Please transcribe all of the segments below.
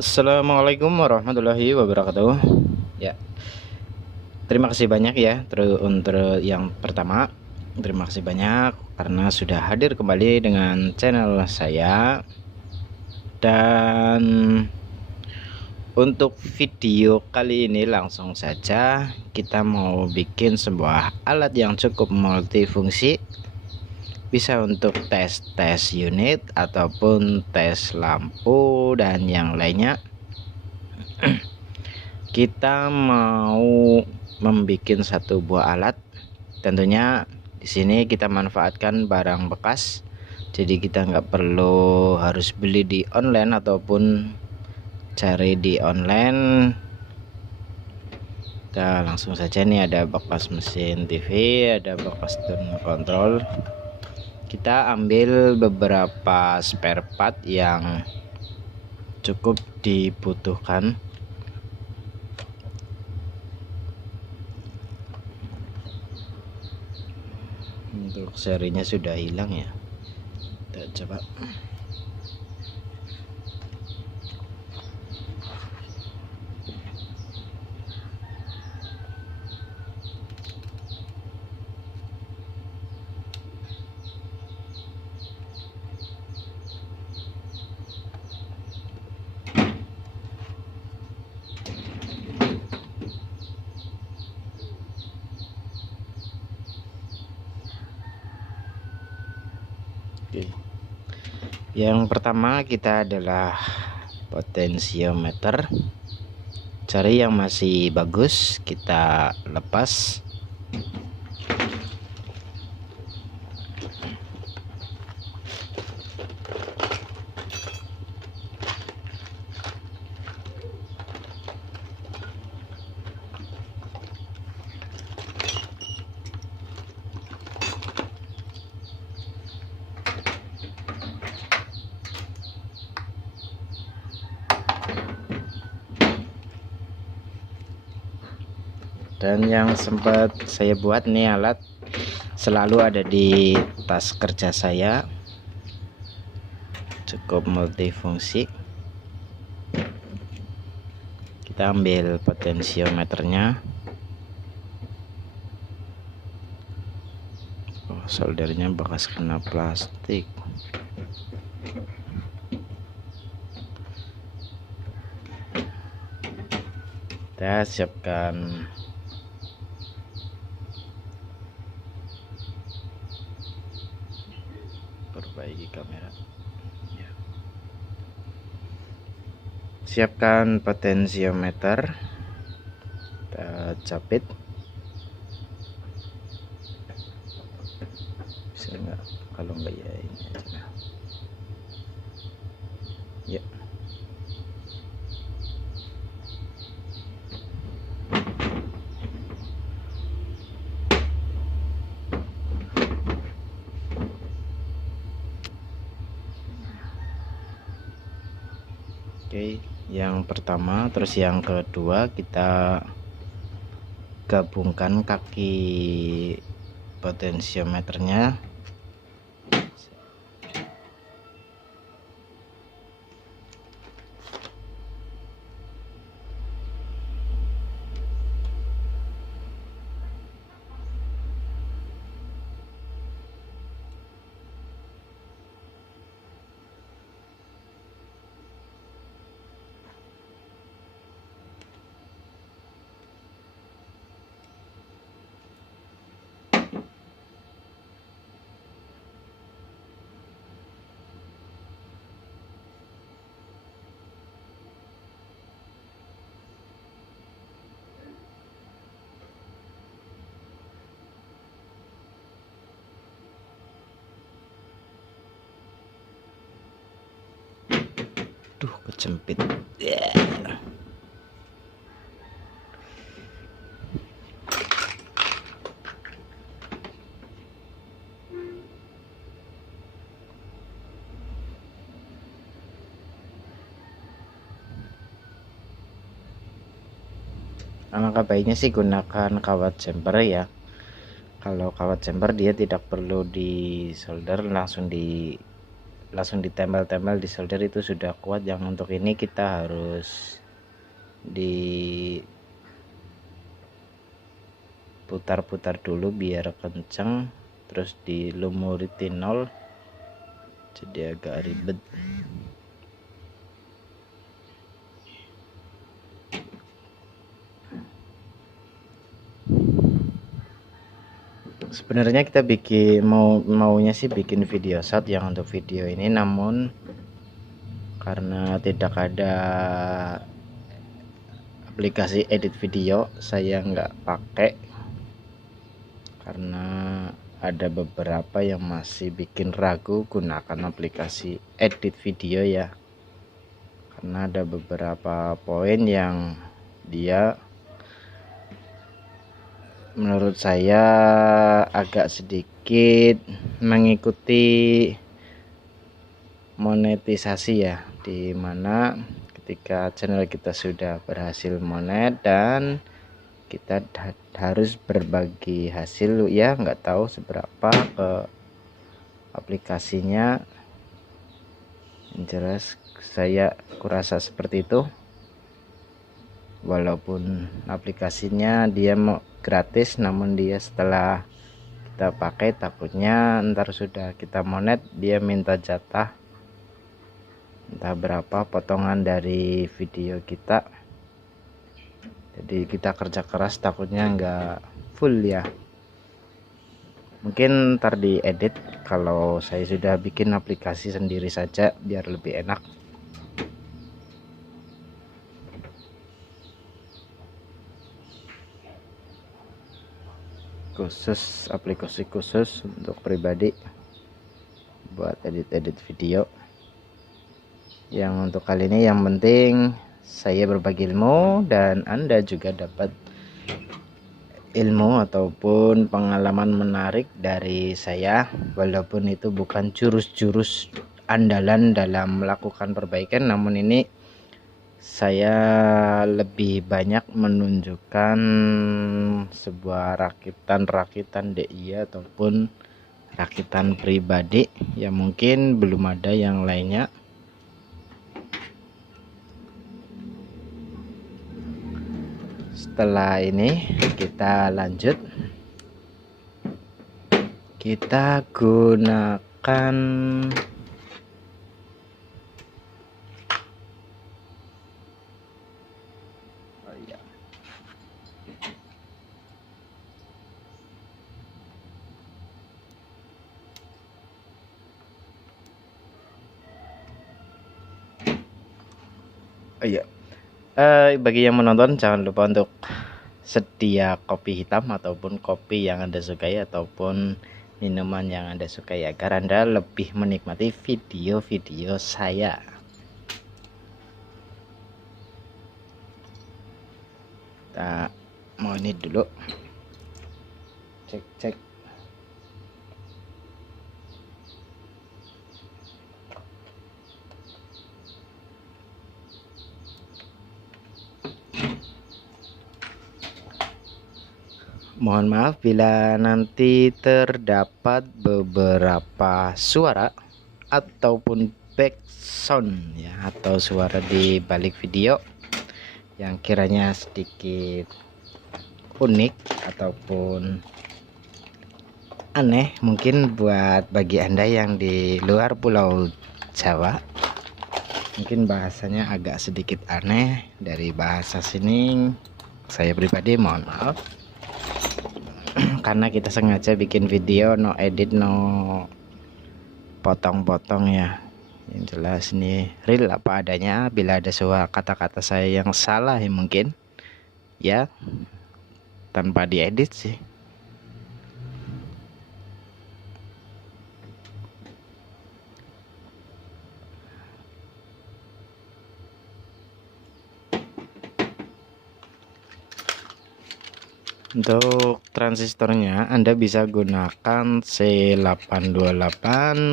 Assalamualaikum warahmatullahi wabarakatuh. Ya, terima kasih banyak ya. Untuk yang pertama, terima kasih banyak karena sudah hadir kembali dengan channel saya. Dan untuk video kali ini langsung saja kita mau bikin sebuah alat yang cukup multifungsi, bisa untuk tes unit ataupun tes lampu dan yang lainnya. Kita mau membuat satu buah alat. Tentunya di sini kita manfaatkan barang bekas, jadi kita nggak perlu harus beli di online ataupun cari di online. Kita langsung saja, nih ada bekas mesin TV, ada bekas turn control. Kita ambil beberapa spare part yang cukup dibutuhkan. Untuk serinya sudah hilang ya, kita coba. Oke. Yang pertama kita adalah potensiometer. Cari yang masih bagus, kita lepas. Dan yang sempat saya buat nih, alat selalu ada di tas kerja saya, cukup multifungsi. Kita ambil potensiometernya. Soldernya bekas kena plastik. Kita siapkan perbaiki kamera ya. Siapkan potensiometer, kita capit. Bisa nggak? Kalau nggak ya ini aja ya. Oke, yang pertama, terus yang kedua kita gabungkan kaki potensiometernya. Duh, kejepit. Yeah. Alangkah baiknya sih gunakan kawat jumper ya. Kalau kawat jumper dia tidak perlu di solder, langsung di langsung ditempel-tempel di solder itu sudah kuat. Yang untuk ini kita harus diputar-putar dulu biar kenceng, terus dilumuri tinol, jadi agak ribet. Sebenarnya kita maunya sih bikin video shot yang untuk video ini, namun karena tidak ada aplikasi edit video, saya nggak pakai karena ada beberapa yang masih bikin ragu gunakan aplikasi edit video ya, karena ada beberapa poin yang dia menurut saya agak sedikit mengikuti monetisasi ya, dimana ketika channel kita sudah berhasil monet dan kita harus berbagi hasil ya, nggak tahu seberapa ke aplikasinya, yang jelas saya kurasa seperti itu. Walaupun aplikasinya dia mau gratis, namun dia setelah kita pakai takutnya ntar sudah kita monet dia minta jatah entah berapa potongan dari video kita. Jadi kita kerja keras takutnya nggak full ya. Mungkin ntar diedit kalau saya sudah bikin aplikasi sendiri saja biar lebih enak. Khusus aplikasi khusus untuk pribadi buat edit-edit video. Yang untuk kali ini yang penting saya berbagi ilmu dan Anda juga dapat ilmu ataupun pengalaman menarik dari saya, walaupun itu bukan jurus-jurus andalan dalam melakukan perbaikan, namun ini saya lebih banyak menunjukkan sebuah rakitan DIY ataupun rakitan pribadi yang mungkin belum ada yang lainnya. Setelah ini kita lanjut, kita gunakan bagi yang menonton jangan lupa untuk sedia kopi hitam ataupun kopi yang Anda sukai ataupun minuman yang Anda sukai agar Anda lebih menikmati video-video saya. Kita mau ini dulu, cek. Mohon maaf bila nanti terdapat beberapa suara ataupun background ya, atau suara di balik video yang kiranya sedikit unik ataupun aneh mungkin buat bagi Anda yang di luar Pulau Jawa. Mungkin bahasanya agak sedikit aneh dari bahasa sini, saya pribadi mohon maaf. Karena kita sengaja bikin video no edit, no potong-potong ya. Yang jelas ini real apa adanya. Bila ada suara kata-kata saya yang salah ya mungkin ya tanpa diedit sih. Untuk transistornya Anda bisa gunakan C828,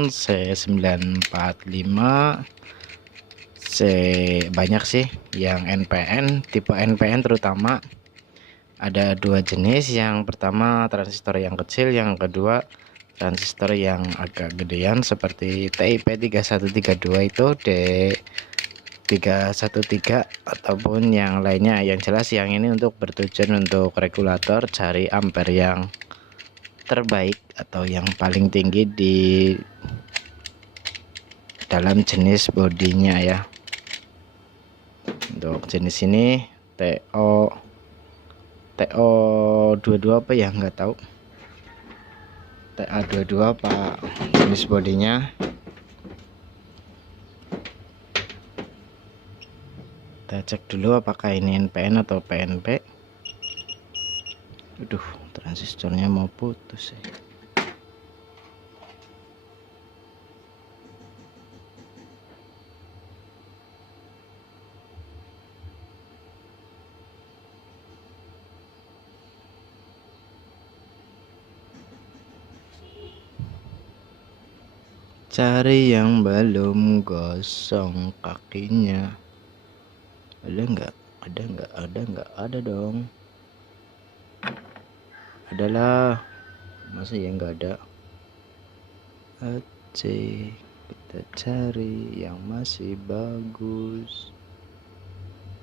C945, banyak sih yang NPN, tipe NPN terutama. Ada dua jenis, yang pertama transistor yang kecil, yang kedua transistor yang agak gedean seperti TIP3132 itu D313 ataupun yang lainnya. Yang jelas yang ini untuk bertujuan untuk regulator cari ampere yang terbaik atau yang paling tinggi di dalam jenis bodinya ya. Untuk jenis ini TO22 apa ya, nggak tahu, TA22 apa jenis bodinya. Kita cek dulu apakah ini NPN atau PNP. Aduh, transistornya mau putus ya. Cari yang belum gosong kakinya. Ada nggak? Ada nggak? Ada nggak? Ada dong. Adalah. Masa ya nggak ada? Aceh, kita cari yang masih bagus.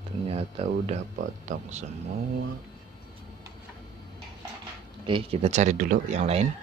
Ternyata udah potong semua. Oke, kita cari dulu yang lain.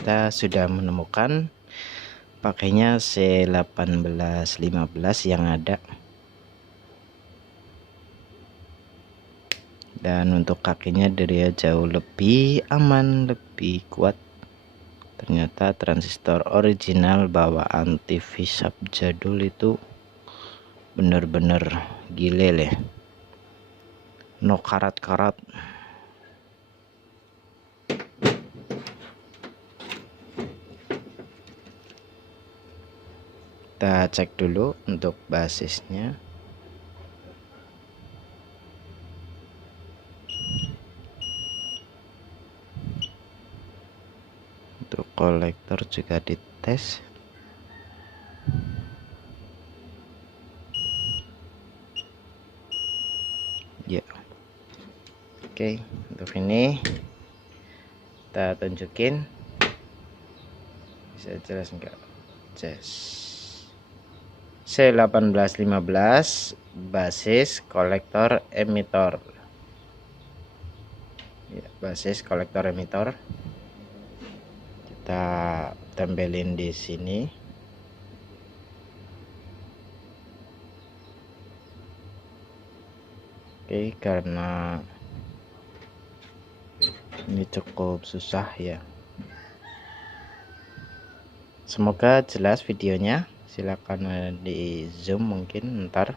Kita sudah menemukan pakainya C1815 yang ada, dan untuk kakinya dia jauh lebih aman, lebih kuat. Ternyata transistor original bawaan TV sub jadul itu bener-bener gile leh, no karat-karat. Kita cek dulu untuk basisnya. Untuk kolektor juga dites. Ya. Oke, untuk ini kita tunjukin. Bisa jelas enggak? C1815 basis kolektor emitor. Ya, basis kolektor emitor. Kita tempelin di sini. Oke, karena ini cukup susah ya. Semoga jelas videonya. Silakan di zoom mungkin ntar.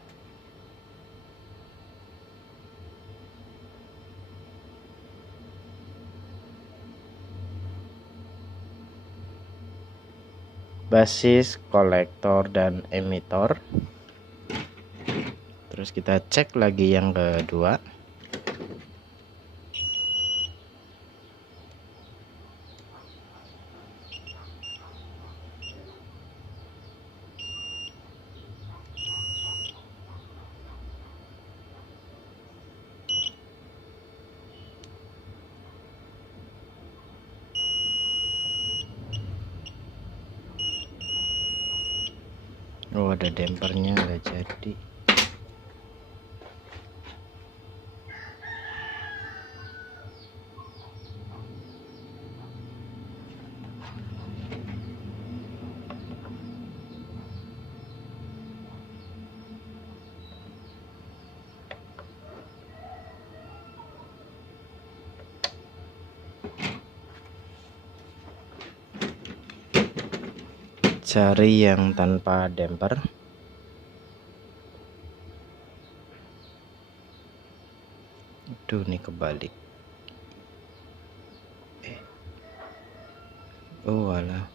Basis, kolektor, dan emitor. Terus kita cek lagi yang kedua. Oh, ada dampernya, nggak jadi. cari yang tanpa damper. Aduh, nih kebalik. Oh alah.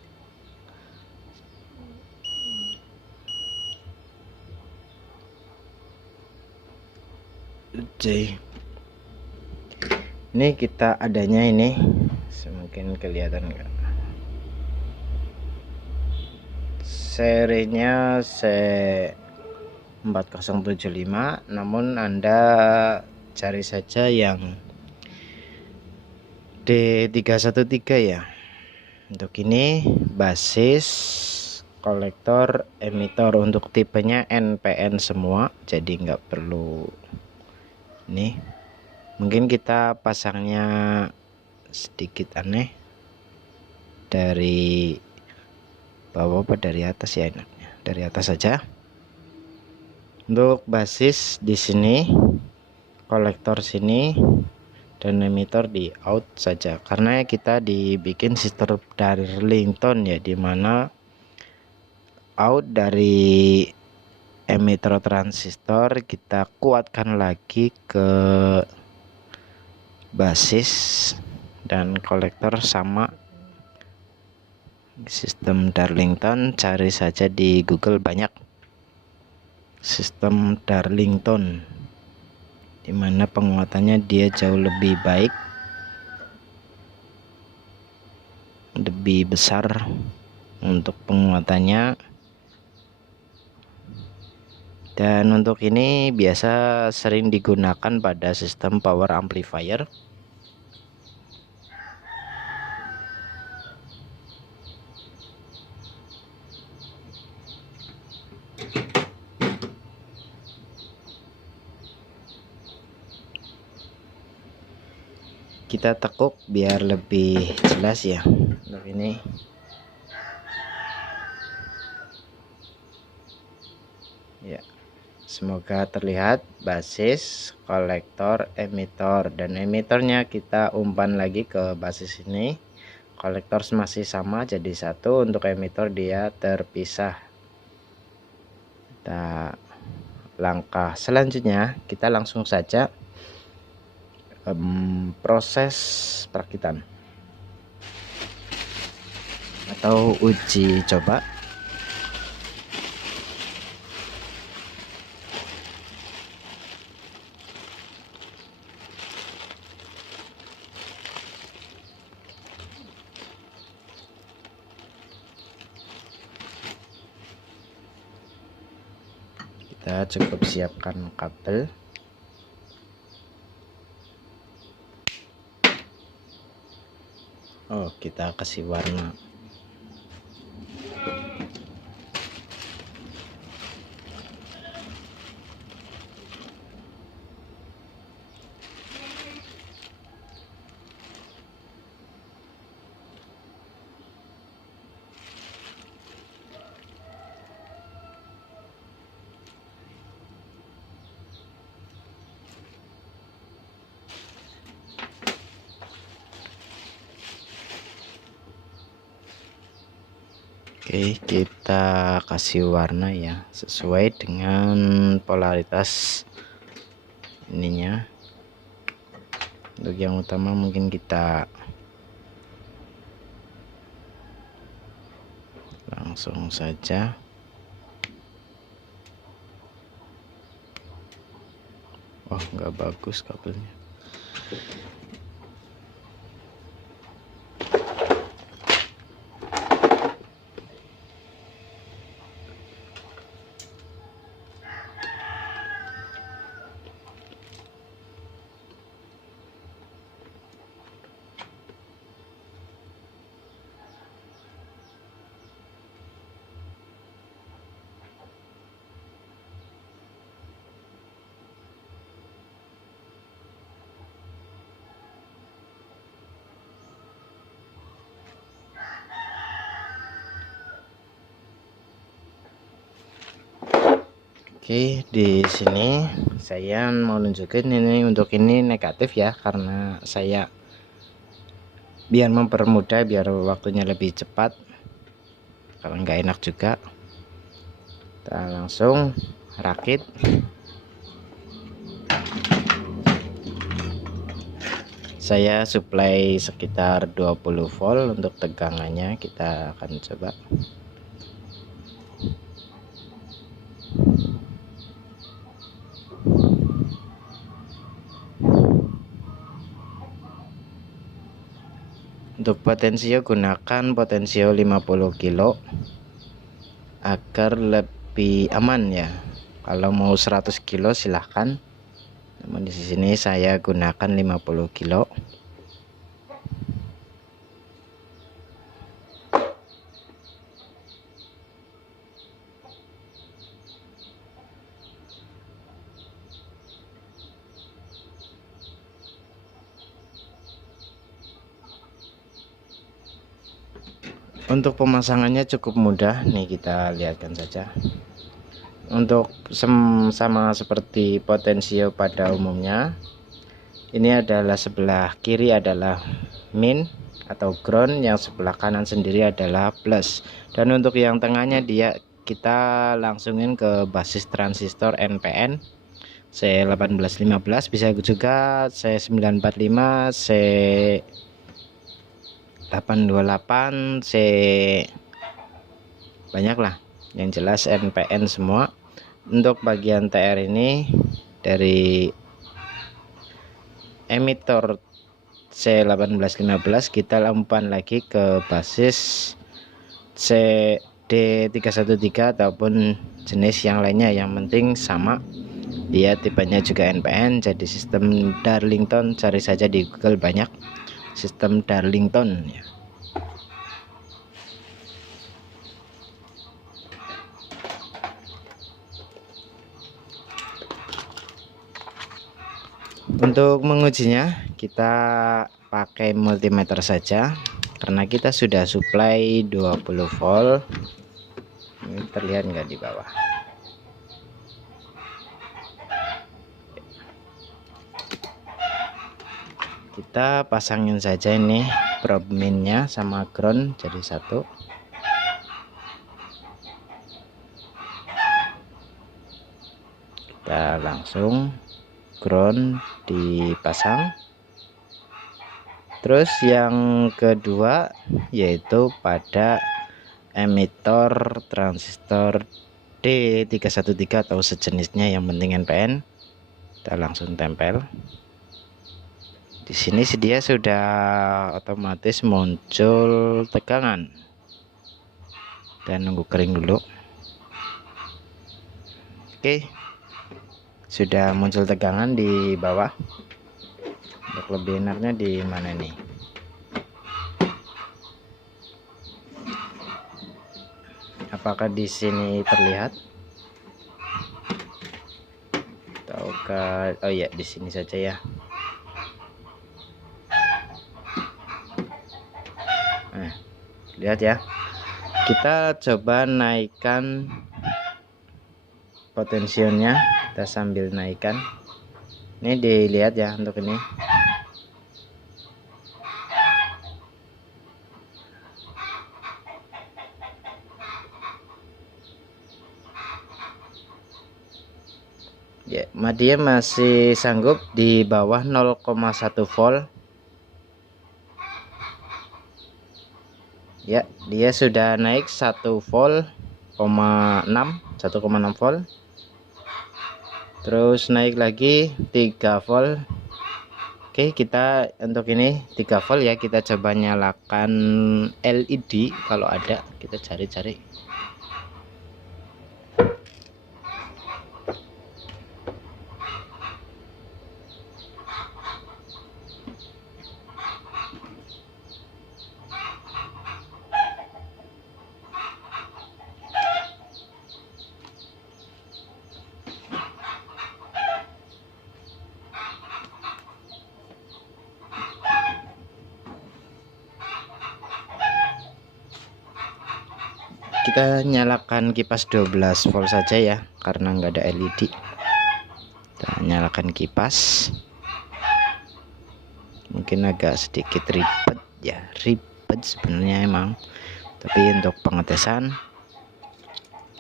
Ini kita adanya ini, mungkin kelihatan enggak? Serinya C4075, namun Anda cari saja yang D313 ya. Untuk ini basis, kolektor, emitor, untuk tipenya NPN semua, jadi nggak perlu ini. Mungkin kita pasangnya sedikit aneh, dari bawah apa dari atas ya, enaknya dari atas saja. Untuk basis di sini, kolektor sini, dan emitor di out saja, karena kita dibikin sistem Darlington ya, dimana out dari emitter transistor kita kuatkan lagi ke basis, dan kolektor sama sistem Darlington. Cari saja di Google, banyak sistem Darlington, dimana penguatannya dia jauh lebih baik, lebih besar untuk penguatannya. Dan untuk ini biasa sering digunakan pada sistem power amplifier. Kita tekuk biar lebih jelas ya. Untuk ini ya, semoga terlihat basis, kolektor, emitor, dan emitornya kita umpan lagi ke basis ini. Kolektor masih sama jadi satu, untuk emitor dia terpisah. Kita langkah selanjutnya, kita langsung saja proses perakitan atau uji coba. Kita cukup siapkan kabel. Oh, kita kasih warna. Oke, kita kasih warna ya sesuai dengan polaritas ininya. Untuk yang utama mungkin kita langsung saja. Wah, nggak bagus kabelnya. Oke, di sini saya mau nunjukin ini, untuk ini negatif ya, karena saya biar mempermudah, biar waktunya lebih cepat. kalau nggak enak juga. Kita langsung rakit. Saya supply sekitar 20 volt untuk tegangannya, kita akan coba. Untuk potensio gunakan potensio 50 kilo agar lebih aman ya. Kalau mau 100 kilo silahkan, namun di sini saya gunakan 50 kilo. Untuk pemasangannya cukup mudah nih, kita lihatkan saja. Untuk sama seperti potensio pada umumnya, ini adalah sebelah kiri adalah min atau ground, yang sebelah kanan sendiri adalah plus. Dan untuk yang tengahnya kita langsungin ke basis transistor NPN C1815, bisa juga C945, C828, banyak lah, yang jelas NPN semua. Untuk bagian TR ini dari emitor C1815 kita umpan lagi ke basis CD313 ataupun jenis yang lainnya, yang penting sama, dia tipenya juga NPN. Jadi sistem Darlington, cari saja di Google, banyak sistem Darlington ya. Untuk mengujinya kita pakai multimeter saja, karena kita sudah supply 20 volt. Ini terlihat nggak di bawah? Kita pasangin saja ini probe minnya sama ground jadi satu. Kita langsung ground dipasang. Terus yang kedua yaitu pada emitor transistor D313 atau sejenisnya, yang penting NPN. Kita langsung tempel. Di sini dia sudah otomatis muncul tegangan, dan nunggu kering dulu. Oke, sudah muncul tegangan di bawah. Untuk lebih enaknya di mana nih? Apakah di sini terlihat? Ataukah, oh ya, di sini saja ya. Nah, lihat ya. Kita coba naikkan potensinya, kita sambil naikkan. Ini dilihat ya untuk ini. Ya, dia masih sanggup di bawah 0,1 volt. Ya, dia sudah naik 1 volt, 1,6 volt. Terus naik lagi 3 volt. Oke, kita untuk ini 3 volt ya, kita coba nyalakan LED kalau ada, kita cari-cari. Kita nyalakan kipas 12 volt saja ya, karena nggak ada LED. Kita nyalakan kipas. Mungkin agak sedikit ribet ya, ribet sebenarnya emang. Tapi untuk pengetesan,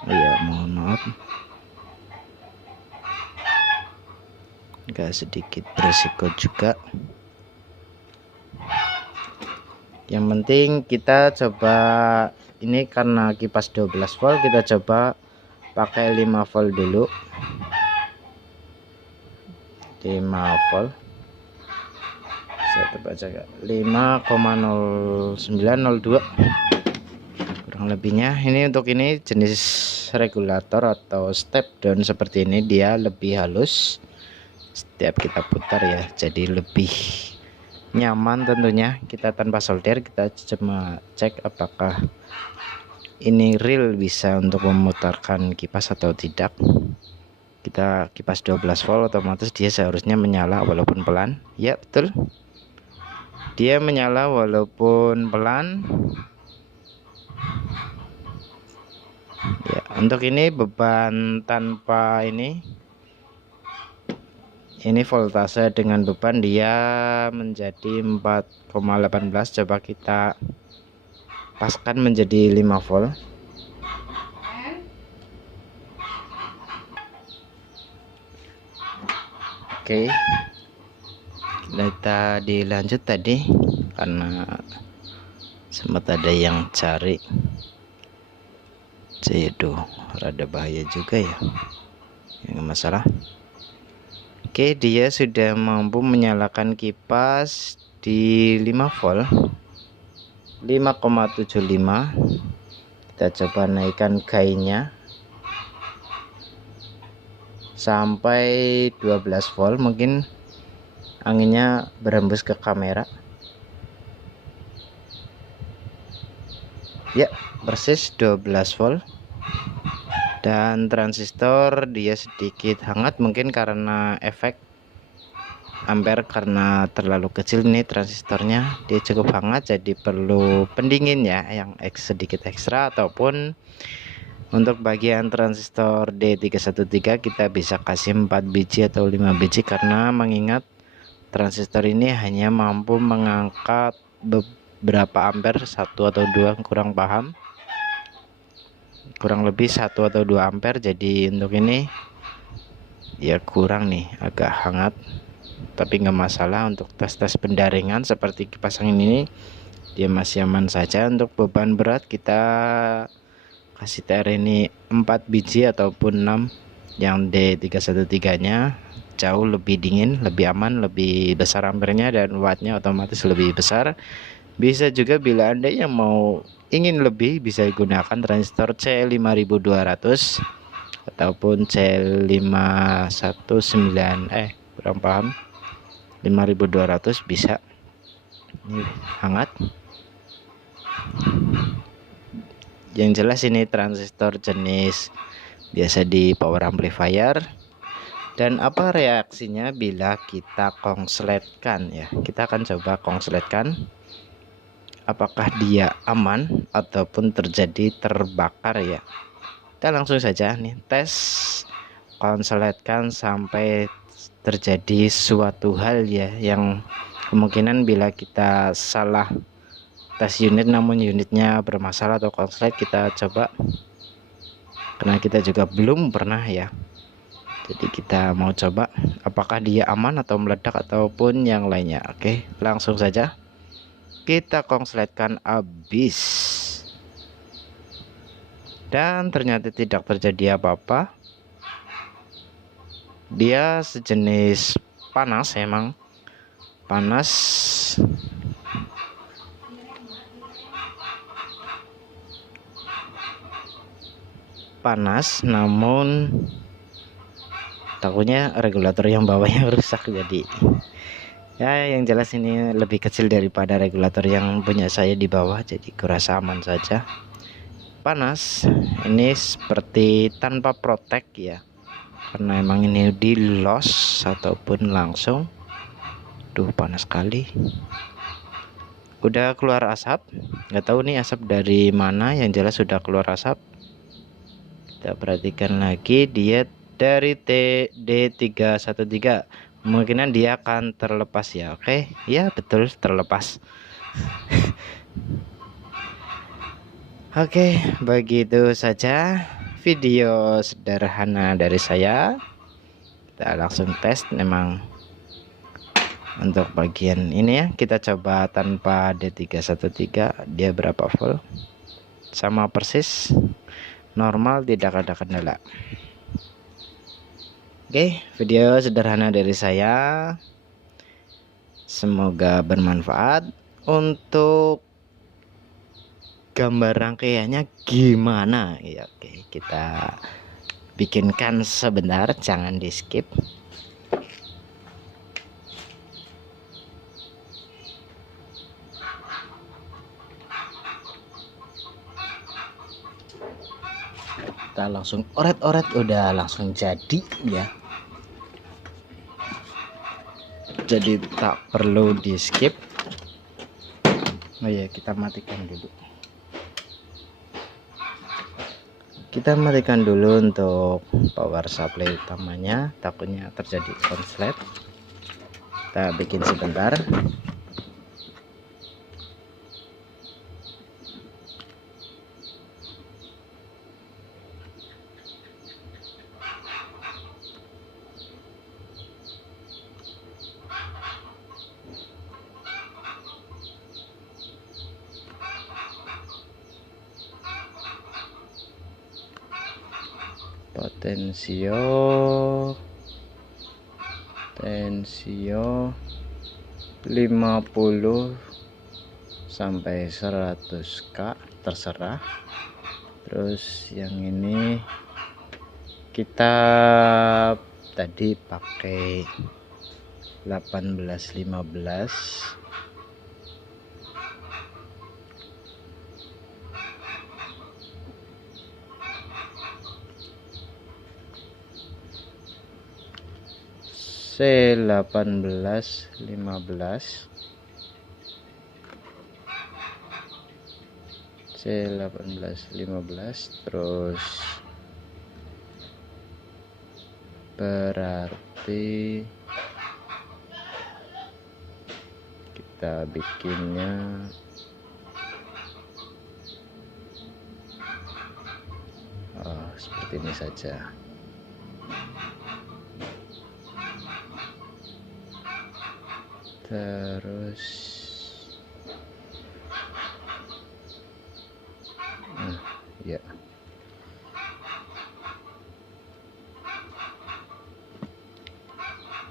ya mohon maaf, agak sedikit berisiko juga. Yang penting kita coba ini, karena kipas 12 volt, kita coba pakai 5 volt dulu. 5 volt saya coba jaga 5,0902 kurang lebihnya. Ini untuk ini jenis regulator atau step down seperti ini, dia lebih halus setiap kita putar ya, jadi lebih nyaman tentunya. Kita tanpa solder, kita cuma cek apakah ini real bisa untuk memutarkan kipas atau tidak. Kita kipas 12 volt, otomatis dia seharusnya menyala walaupun pelan. Ya betul, dia menyala walaupun pelan ya. Untuk ini beban tanpa ini voltase dengan beban dia menjadi 4,18. Coba kita paskan menjadi 5 volt. Oke, kita dilanjut tadi karena sempat ada yang cari. Aduh, rada bahaya juga ya, nggak masalah. Oke, dia sudah mampu menyalakan kipas di 5 volt 5,75. Kita coba naikkan gainnya sampai 12 volt, mungkin anginnya berembus ke kamera. Ya, persis 12 volt. Dan transistor dia sedikit hangat, mungkin karena efek ampere, karena terlalu kecil nih transistornya, dia cukup hangat, jadi perlu pendingin ya yang sedikit ekstra. Ataupun untuk bagian transistor D313 kita bisa kasih 4 biji atau 5 biji, karena mengingat transistor ini hanya mampu mengangkat beberapa ampere, 1 atau 2, kurang paham, kurang lebih 1 atau 2 ampere. Jadi untuk ini ya kurang nih, agak hangat, tapi nggak masalah. Untuk tes-tes pendaringan seperti kipas angin ini dia masih aman saja. Untuk beban berat kita kasih TR ini 4 biji ataupun 6. Yang D313 nya jauh lebih dingin, lebih aman, lebih besar ampernya, dan wattnya otomatis lebih besar. Bisa juga bila Anda yang mau ingin lebih, bisa gunakan transistor C5200 ataupun C519 kurang paham, 5200 bisa. Ini hangat. Yang jelas ini transistor jenis biasa di power amplifier. Dan apa reaksinya bila kita kongsletkan ya? Kita akan coba kongsletkan apakah dia aman ataupun terjadi terbakar ya. Kita langsung saja nih tes, konsletkan sampai terjadi suatu hal ya, yang kemungkinan bila kita salah tes unit namun unitnya bermasalah atau konslet, kita coba, karena kita juga belum pernah ya. Jadi kita mau coba apakah dia aman atau meledak ataupun yang lainnya. Oke, langsung saja kita konsletkan habis, dan ternyata tidak terjadi apa-apa. Dia sejenis panas, emang panas. Namun takutnya regulator yang bawahnya rusak. Jadi ya yang jelas ini lebih kecil daripada regulator yang punya saya di bawah, jadi kurasa aman saja. Panas ini seperti tanpa protek ya, karena emang ini di los ataupun langsung. Duh, panas sekali. Udah keluar asap, nggak tahu nih asap dari mana, yang jelas sudah keluar asap. Kita perhatikan lagi, dia dari D313, kemungkinan dia akan terlepas ya. Oke, ya betul, terlepas. Oke, begitu saja video sederhana dari saya. Kita langsung tes. Memang untuk bagian ini ya, kita coba tanpa D313 dia berapa volt. Sama persis, normal, tidak ada kendala. Oke, video sederhana dari saya, semoga bermanfaat. Untuk gambar rangkaiannya gimana ya, oke, kita bikinkan sebentar, jangan di skip. Kita langsung oret-oret, udah langsung jadi ya, jadi tak perlu di skip. Oh ya, kita matikan dulu. Kita matikan dulu untuk power supply utamanya, takutnya terjadi konslet. Kita bikin sebentar. Tensio 50 sampai 100k terserah. Terus yang ini kita tadi pakai 1815. C1815 terus berarti kita bikinnya seperti ini saja. Terus ya,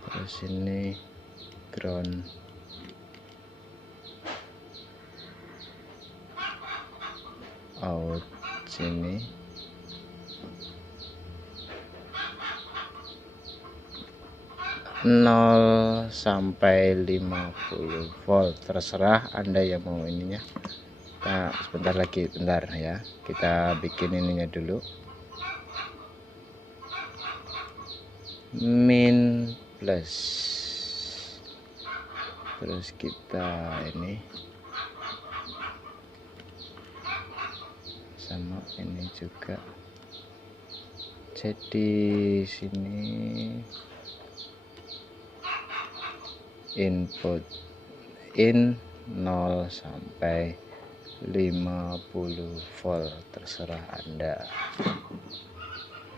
terus ini ground out sini. Nol sampai 50 volt terserah Anda yang mau ininya. Nah, sebentar lagi, bentar ya, kita bikin ininya dulu. Min plus, terus kita ini sama ini juga. Jadi sini input in 0 sampai 50 volt terserah Anda.